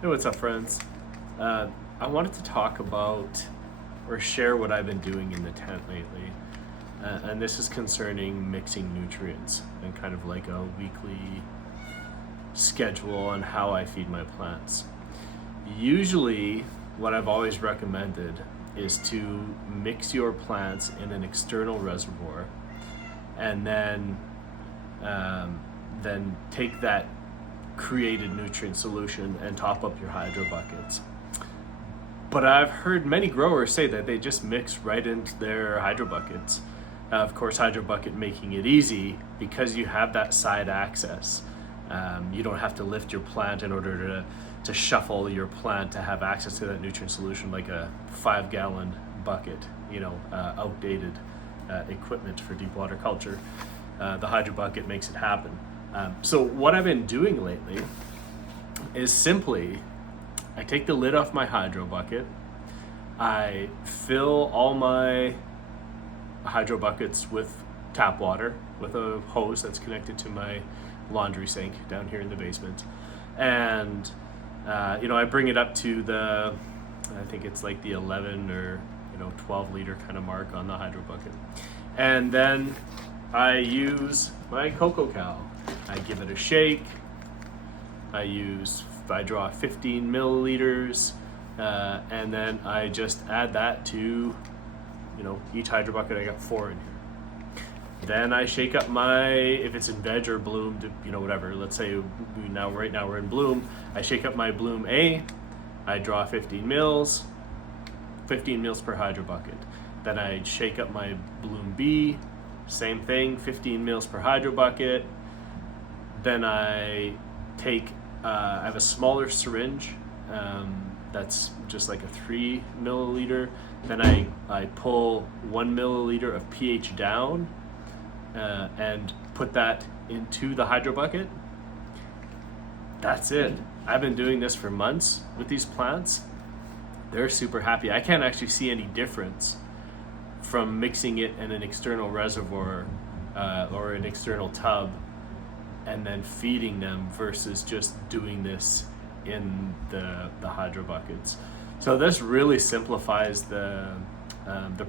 Hey, what's up, friends? I wanted to talk about or share what I've been doing in the tent lately. And this is concerning mixing nutrients and kind of like a weekly schedule on how I feed my plants. Usually, what I've always recommended is to mix your plants in an external reservoir and then take that created nutrient solution and top up your hydro buckets. But I've heard many growers say that they just mix right into their hydro buckets. Of course, hydro bucket making it easy because you have that side access. You don't have to lift your plant in order to shuffle your plant to have access to that nutrient solution like a 5-gallon bucket, outdated equipment for deep water culture. The hydro bucket makes it happen. So what I've been doing lately is simply, I take the lid off my hydro bucket, I fill all my hydro buckets with tap water with a hose that's connected to my laundry sink down here in the basement, and I bring it up to I think it's like the 11 or 12 liter kind of mark on the hydro bucket, and then I use my cocoa cow. I give it a shake. I draw 15 milliliters, and then I just add that to, each hydro bucket. I got 4 in here. Then I shake up if it's in veg or bloom, whatever. Let's say right now we're in bloom. I shake up my bloom A. I draw 15 mils per hydro bucket. Then I shake up my bloom B. Same thing, 15 mils per hydro bucket. Then I have a smaller syringe that's just like a 3 milliliter. Then I pull 1 milliliter of pH down and put that into the hydro bucket. That's it. I've been doing this for months with these plants. They're super happy. I can't actually see any difference from mixing it in an external reservoir or an external tub and then feeding them versus just doing this in the hydro buckets. So this really simplifies the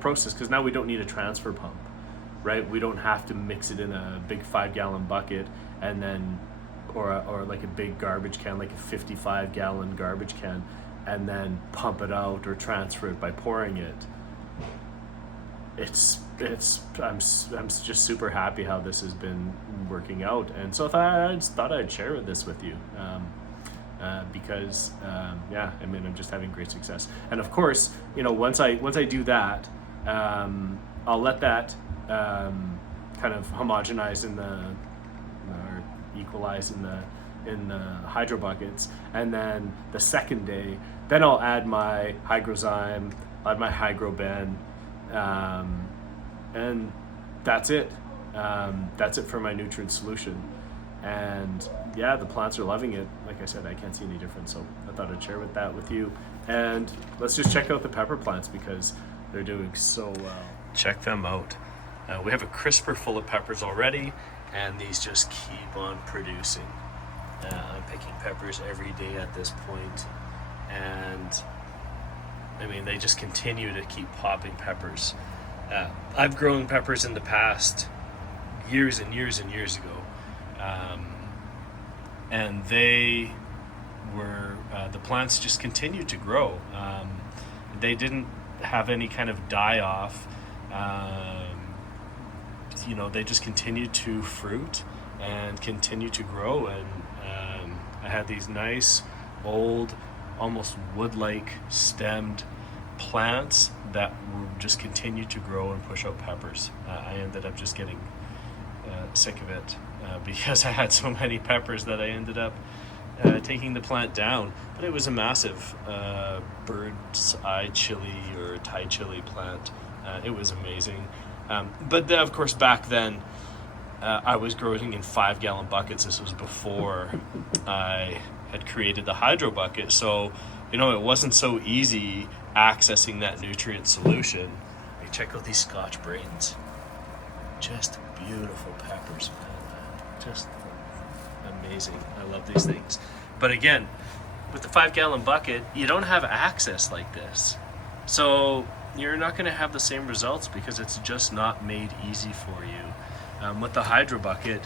process, because now we don't need a transfer pump, right? We don't have to mix it in a big 5-gallon bucket and then or like a big garbage can, like a 55-gallon garbage can, and then pump it out or transfer it by pouring it. I'm just super happy how this has been working out, and so I just thought I'd share this with you because I'm just having great success. And of course, once I do that, I'll let that kind of homogenize or equalize in the hydro buckets, and then the second day, then I'll add my Hygrozyme, add my Hygroben. And that's it. That's it for my nutrient solution. And yeah, the plants are loving it. Like I said, I can't see any difference. So I thought I'd share that with you. And let's just check out the pepper plants because they're doing so well. Check them out. We have a crisper full of peppers already, and these just keep on producing. I'm picking peppers every day at this point, and they just continue to keep popping peppers. I've grown peppers in the past years and years and years ago, and they were the plants just continued to grow. They didn't have any kind of die off. They just continued to fruit and continue to grow, and I had these nice old, almost wood-like stemmed plants that just continued to grow and push out peppers. I ended up just getting sick of it because I had so many peppers that I ended up taking the plant down. But it was a massive bird's eye chili or Thai chili plant. It was amazing. But then, of course, back then, I was growing in 5-gallon buckets. This was before I had created the hydro bucket. So, it wasn't so easy accessing that nutrient solution. Like, check out these Scotch brains. Just beautiful peppers, man. Just amazing. I love these things. But again, with the 5-gallon bucket, you don't have access like this. So you're not going to have the same results because it's just not made easy for you. With the hydro bucket,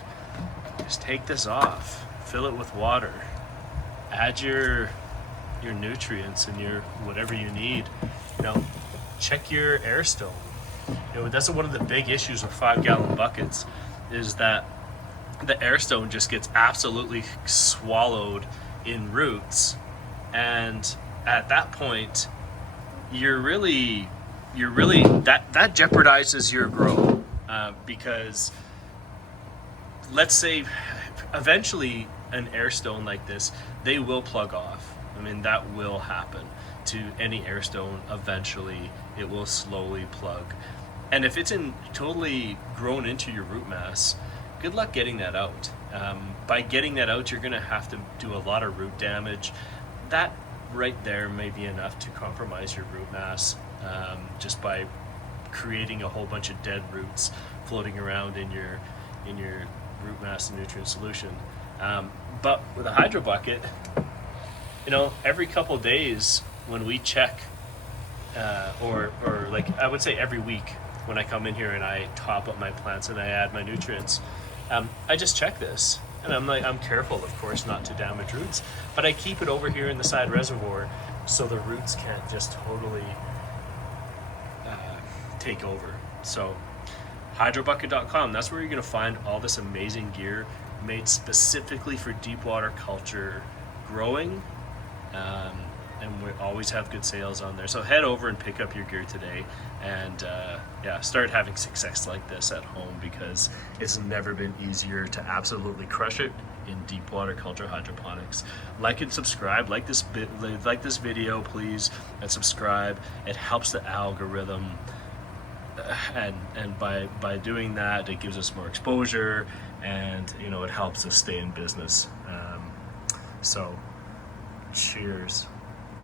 just take this off, fill it with water, add your nutrients and your whatever you need. Check your air stone. That's one of the big issues with 5-gallon buckets, is that the air stone just gets absolutely swallowed in roots, and at that point you're really that jeopardizes your growth, because let's say eventually an air stone like this, they will plug off. I mean, that will happen to any air stone. Eventually it will slowly plug, and if it's totally grown into your root mass, good luck getting that out. By getting that out, you're going to have to do a lot of root damage. That right there may be enough to compromise your root mass, just by creating a whole bunch of dead roots floating around in your root mass and nutrient solution. But with a hydro bucket, every couple days when we check, or like I would say every week when I come in here and I top up my plants and I add my nutrients, I just check this, and I'm careful, of course, not to damage roots, but I keep it over here in the side reservoir so the roots can't just totally take over. So hydrobucket.com, that's where you're going to find all this amazing gear made specifically for deep water culture growing, and we always have good sales on there. So head over and pick up your gear today, and start having success like this at home, because it's never been easier to absolutely crush it in deep water culture hydroponics. Like and subscribe, like this video please, and subscribe. It helps the algorithm, and by doing that, it gives us more exposure, and it helps us stay in business. So cheers.